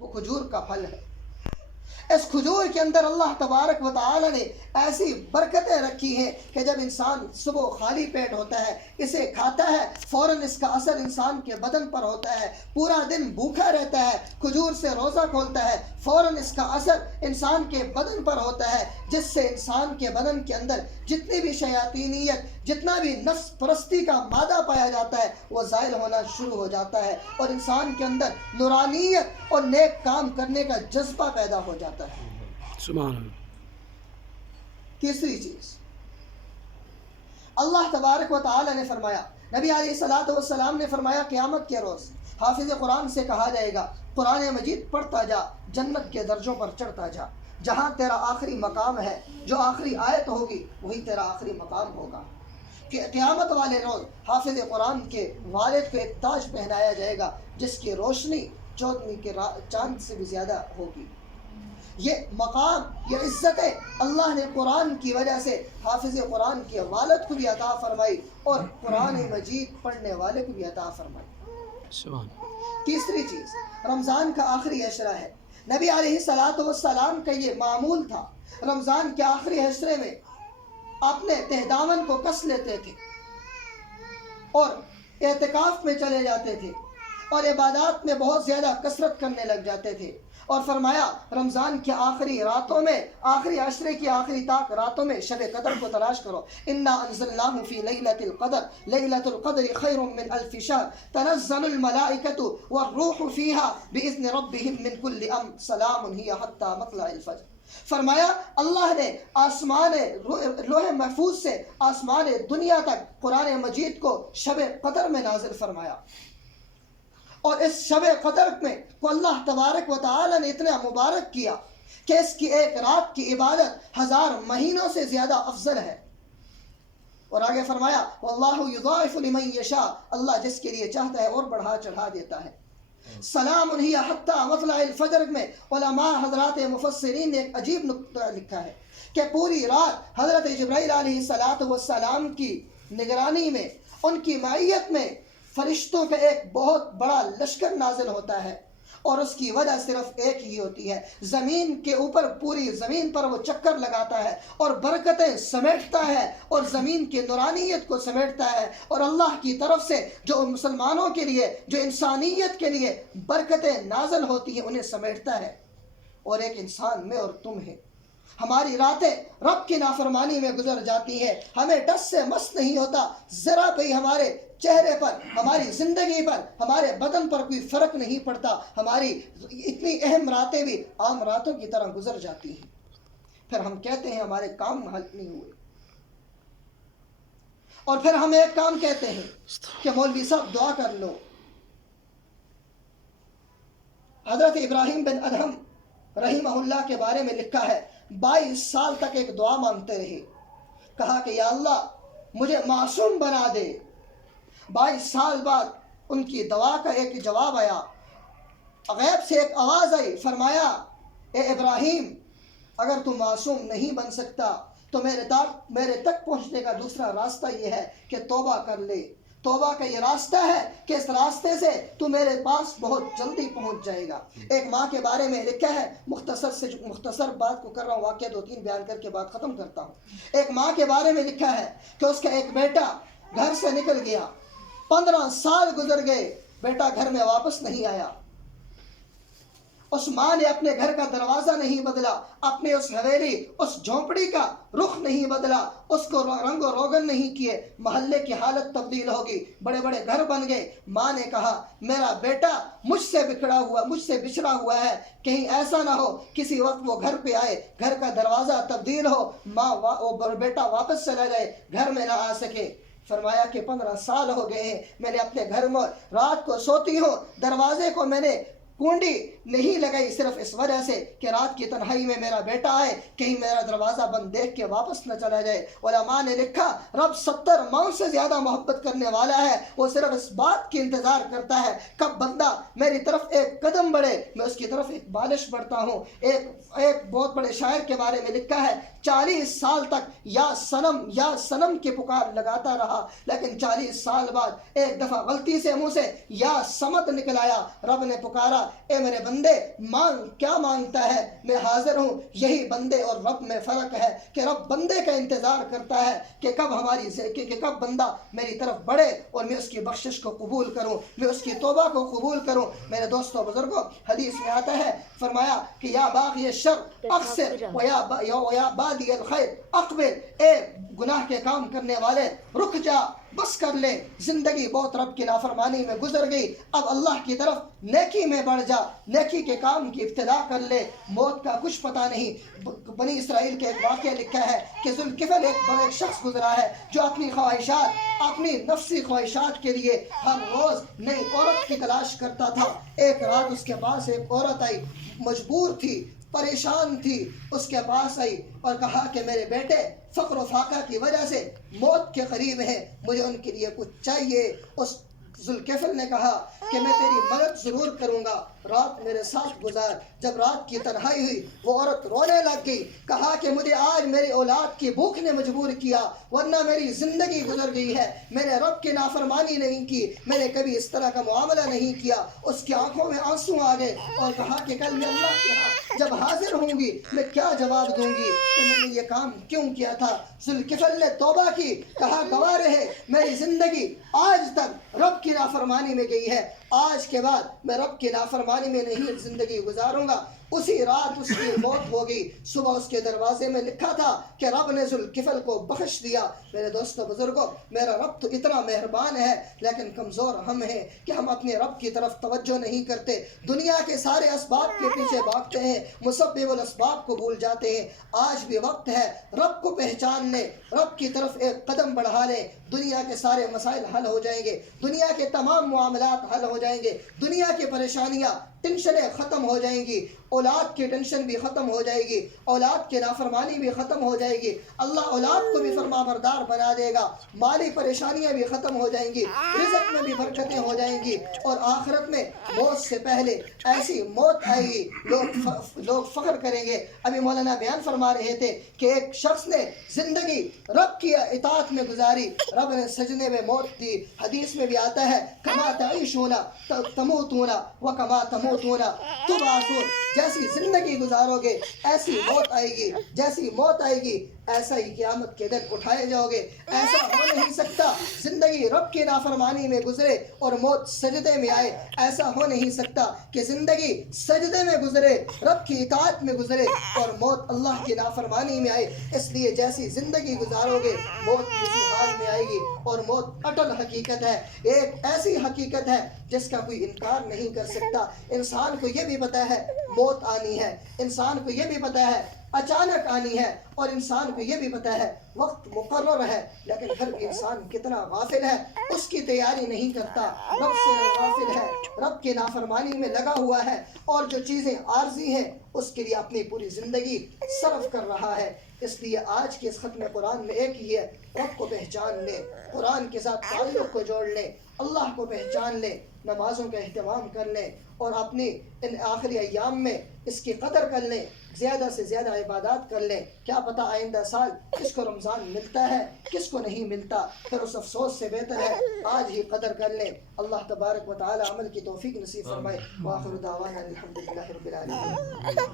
وہ کھجور کا پھل ہے۔ اس کھجور کے اندر اللہ تبارک و تعالی نے ایسی برکتیں رکھی ہیں کہ جب انسان صبح خالی پیٹ ہوتا ہے، اسے کھاتا ہے، فوراً اس کا اثر انسان کے بدن پر ہوتا ہے، پورا دن بھوکا رہتا ہے، کھجور سے روزہ کھولتا ہے، فوراً اس کا اثر انسان کے بدن پر ہوتا ہے، جس سے انسان کے بدن کے اندر جتنی بھی شیاطینیت، جتنا بھی نفس پرستی کا مادہ پایا جاتا ہے وہ زائل ہونا شروع ہو جاتا ہے، اور انسان کے اندر نورانیت اور نیک کام کرنے کا جذبہ پیدا ہو جاتا ہے۔ سبحان اللہ۔ تیسری چیز اللہ تبارک و تعالی نے فرمایا، نبی علیہ الصلوۃ والسلام نے فرمایا قیامت کے روز حافظ قرآن سے کہا جائے گا قرآن مجید پڑھتا جا، جنت کے درجوں پر چڑھتا جا، جہاں تیرا آخری مقام ہے، جو آخری آیت ہوگی وہی تیرا آخری مقام ہوگا۔ کہ قیامت والے روز حافظ قرآن کے والد کو ایک تاج پہنایا جائے گا جس کی روشنی چودھویں کے چاند سے بھی زیادہ ہوگی۔ یہ مقام، یہ عزتیں اللہ نے قرآن کی وجہ سے حافظ قرآن کے والد کو بھی عطا فرمائی اور قرآن مجید پڑھنے والے کو بھی عطا فرمائی۔ سبحان۔ تیسری چیز رمضان کا آخری عشرہ ہے۔ نبی علیہ الصلوۃ والسلام کا یہ معمول تھا، رمضان کے آخری عشرے میں اپنے تہدامن کو کس لیتے تھے اور اعتکاف میں چلے جاتے تھے اور عبادات میں بہت زیادہ کثرت کرنے لگ جاتے تھے، اور فرمایا رمضان کے آخری راتوں میں، آخری عشرے کی آخری تاک راتوں میں شب قدر کو تلاش کرو۔ انا انزلناہ فی لیلۃ القدر، لیلۃ القدر خیر من الف شہر، تنزل الملائکۃ والروح فیہا باذن ربہم من کل امر، سلام ہی حتی مطلع الفجر۔ فرمایا اللہ نے آسمان لوح محفوظ سے آسمان دنیا تک قرآن مجید کو شب قدر میں نازل فرمایا، اور اس شب قدر میں کو اللہ تبارک و تعالی نے اتنا مبارک کیا کہ اس کی ایک رات کی عبادت 1000 مہینوں سے زیادہ افضل ہے۔ اور آگے فرمایا واللہ یضاعف لمن یشاء، اللہ جس کے لیے چاہتا ہے اور بڑھا چڑھا دیتا ہے۔ سلام ہی حتی مطلع الفجر میں علماء حضرات مفسرین نے ایک عجیب نقطہ لکھا ہے کہ پوری رات حضرت جبرائیل علیہ السلام کی نگرانی میں، ان کی معیت میں فرشتوں کا ایک بہت بڑا لشکر نازل ہوتا ہے، اور اس کی وجہ صرف ایک ہی ہوتی ہے، زمین کے اوپر پوری زمین پر وہ چکر لگاتا ہے اور برکتیں سمیٹتا ہے اور زمین کی نورانیت کو سمیٹتا ہے، اور اللہ کی طرف سے جو مسلمانوں کے لیے، جو انسانیت کے لیے برکتیں نازل ہوتی ہیں انہیں سمیٹتا ہے، اور ایک انسان میں اور تم ہے۔ ہماری راتیں رب کی نافرمانی میں گزر جاتی ہیں، ہمیں ٹس سے مس نہیں ہوتا، ذرا بھی ہمارے چہرے پر، ہماری زندگی پر، ہمارے بدن پر کوئی فرق نہیں پڑتا، ہماری اتنی اہم راتیں بھی عام راتوں کی طرح گزر جاتی ہیں، پھر ہم کہتے ہیں ہمارے کام حل نہیں ہوئے، اور پھر ہم ایک کام کہتے ہیں کہ مولوی صاحب دعا کر لو۔ حضرت ابراہیم بن ادہم رحمہ اللہ کے بارے میں لکھا ہے 22 سال تک ایک دعا مانگتے رہے، کہا کہ یا اللہ مجھے معصوم بنا دے۔ 22 سال بعد ان کی دعا کا ایک جواب آیا، غیب سے ایک آواز آئی، فرمایا اے ابراہیم اگر تم معصوم نہیں بن سکتا تو میرے تک پہنچنے کا دوسرا راستہ یہ ہے کہ توبہ کر لے۔ توبہ کا یہ راستہ ہے کہ اس راستے سے تو میرے پاس بہت جلدی پہنچ جائے گا۔ ایک ماں کے بارے میں لکھا ہے، مختصر بات کو کر رہا ہوں، واقعہ 2-3 بیان کر کے بات ختم کرتا ہوں۔ ایک ماں کے بارے میں لکھا ہے کہ اس کا ایک بیٹا گھر سے نکل گیا، 15 سال گزر گئے، بیٹا گھر میں واپس نہیں آیا۔ اس ماں نے اپنے گھر کا دروازہ نہیں بدلا، اپنے اس حویلی، اس جھونپڑی کا رخ نہیں بدلا، اس کو رنگ و روگن نہیں کیے۔ محلے کی حالت تبدیل ہوگی، بڑے بڑے گھر بن گئے۔ ماں نے کہا میرا بیٹا مجھ سے بچھڑا ہوا ہے، کہیں ایسا نہ ہو کسی وقت وہ گھر پہ آئے، گھر کا دروازہ تبدیل ہو، بیٹا واپس چلا جائے، گھر میں نہ آ سکے۔ فرمایا کہ 15 سال ہو گئے ہیں، میں نے اپنے گھر میں رات کو سوتی ہوں، دروازے کو میں نے کنڈی نہیں لگائی صرف اس وجہ سے کہ رات کی تنہائی میں میرا بیٹا آئے، کہیں میرا دروازہ بند دیکھ کے واپس نہ چلا جائے۔ علماء نے لکھا رب 70 ماؤں سے زیادہ محبت کرنے والا ہے، وہ صرف اس بات کی انتظار کرتا ہے کب بندہ میری طرف ایک قدم بڑھے، میں اس کی طرف ایک بالش بڑھتا ہوں۔ ایک بہت بڑے شاعر کے بارے میں لکھا ہے 40 سال تک یا سنم کی پکار لگاتا رہا، لیکن 40 سال بعد ایک دفعہ غلطی سے منہ سے یا سمت نکل آیا، رب نے پکارا اے میرے بندے مانگ، کیا مانگتا ہے، میں حاضر ہوں۔ یہی بندے اور رب میں فرق ہے کہ رب بندے کا انتظار کرتا ہے کہ کب بندہ میری طرف بڑھے اور میں اس کی بخشش کو قبول کروں، میں اس کی توبہ کو قبول کروں۔ میرے دوستوں بزرگوں، حدیث میں آتا ہے، فرمایا کہ یا باغی الشر اقصر ویا بادی الخیر اقبل، اے گناہ کے کام کرنے والے رک جا، بس کر لے، زندگی بہت رب کی نافرمانی میں گزر گئی، اب اللہ کی طرف نیکی میں بڑھ جا، نیکی کے کام کی ابتدا کر لے، موت کا کچھ پتہ نہیں۔ بنی اسرائیل کے ایک واقعہ لکھا ہے کہ ذوالکفل ایک شخص گزرا ہے جو اپنی خواہشات، اپنی نفسی خواہشات کے لیے ہر روز نئی عورت کی تلاش کرتا تھا۔ ایک رات اس کے پاس ایک عورت آئی، مجبور تھی، پریشان تھی، اس کے پاس آئی اور کہا کہ میرے بیٹے فقر و فاقہ کی وجہ سے موت کے قریب ہیں، مجھے ان کے لیے کچھ چاہیے۔ اس ذوالکفل نے کہا کہ میں تیری مدد ضرور کروں گا، رات میرے ساتھ گزار۔ جب رات کی تنہائی ہوئی وہ عورت رونے لگ گئی، کہا کہ مجھے آج میری اولاد کی بھوک نے مجبور کیا، ورنہ میری زندگی گزر گئی ہے، میں نے رب کی نافرمانی نہیں کی، میں نے کبھی اس طرح کا معاملہ نہیں کیا۔ اس کی آنکھوں میں آنسو آ گئے اور کہا کہ کل میں اللہ کے ہاں جب حاضر ہوں گی میں کیا جواب دوں گی کہ میں نے یہ کام کیوں کیا تھا۔ ذوالکفل نے توبہ کی، کہا گواہ رہے میری زندگی آج تک رب کی نافرمانی میں گئی ہے، آج کے بعد میں رب کی نافرمانی میں نہیں زندگی گزاروں گا۔ اسی رات اس کی موت ہو گئی۔ صبح اس کے دروازے میں لکھا تھا کہ رب نے ذوالکفل کو بخش دیا۔ میرے دوستو بزرگوں، میرا رب تو اتنا مہربان ہے، لیکن کمزور ہم ہیں کہ ہم اپنے رب کی طرف توجہ نہیں کرتے، دنیا کے سارے اسباب کے پیچھے بھاگتے ہیں، مسبب الاسباب کو بھول جاتے ہیں۔ آج بھی وقت ہے رب کو پہچان لیں، رب کی طرف ایک قدم بڑھا لیں، دنیا کے سارے مسائل حل ہو جائیں گے، دنیا کے تمام معاملات حل ہو جائیں گے، دنیا کی پریشانیاں، ٹینشنیں ختم ہو جائیں گی، اولاد کی ٹینشن بھی ختم ہو جائے گی، اولاد کی نافرمانی بھی ختم ہو جائے گی، اللہ اولاد کو بھی فرما بردار بنا دے گا، مالی پریشانیاں بھی ختم ہو جائیں گی، رزق میں بھی برکتیں ہو جائیں گی، اور آخرت میں موت سے پہلے ایسی موت آئے گی لوگ فخر کریں گے۔ ابھی مولانا بیان فرما رہے تھے کہ ایک شخص نے زندگی رب کی اطاعت میں گزاری، رب نے سجدے میں موت دی۔ حدیث میں بھی آتا ہے کما تعیشون تموتون وکما تموتون تبعثون، جیسی زندگی گزارو گے ایسی موت آئے گی، جیسی موت آئے گی ایسا ہی قیامت کے دن اٹھائے جاؤ گے۔ ایسا ہو نہیں سکتا زندگی رب کی نافرمانی میں گزرے اور موت سجدے میں آئے، ایسا ہو نہیں سکتا کہ زندگی سجدے میں گزرے، رب کی اطاعت میں گزرے اور موت اللہ کی نافرمانی میں آئے۔ اس لیے جیسی زندگی گزارو گے موت اسی حال میں آئے گی، اور موت اٹل حقیقت ہے، ایک ایسی حقیقت ہے جس کا کوئی انکار نہیں کر سکتا۔ انسان کو یہ بھی پتہ ہے موت آنی ہے، انسان کو یہ بھی پتہ ہے اچانک آنی ہے، اور انسان کو یہ بھی پتہ ہے وقت مقرر ہے، لیکن پھر بھی انسان کتنا غافل ہے، اس کی تیاری نہیں کرتا، رب سے غافل ہے، رب کی نافرمانی میں لگا ہوا ہے، اور جو چیزیں عارضی ہیں اس کے لیے اپنی پوری زندگی صرف کر رہا ہے۔ اس لیے آج کے اس ختم قرآن میں ایک ہی ہے، رب کو پہچان لیں، قرآن کے ساتھ تعلق کو جوڑ لیں، اللہ کو پہچان لیں، نمازوں کا اہتمام کر لیں، اور اپنی ان آخری ایام میں اس کی قدر کر لیں، زیادہ سے زیادہ عبادات کر لیں۔ کیا پتہ آئندہ سال کس کو رمضان ملتا ہے کس کو نہیں ملتا، پھر اس افسوس سے بہتر ہے آج ہی قدر کر لیں۔ اللہ تبارک و تعالی عمل کی توفیق نصیب فرمائے۔ وآخر دعوانا الحمدللہ رب العالمین۔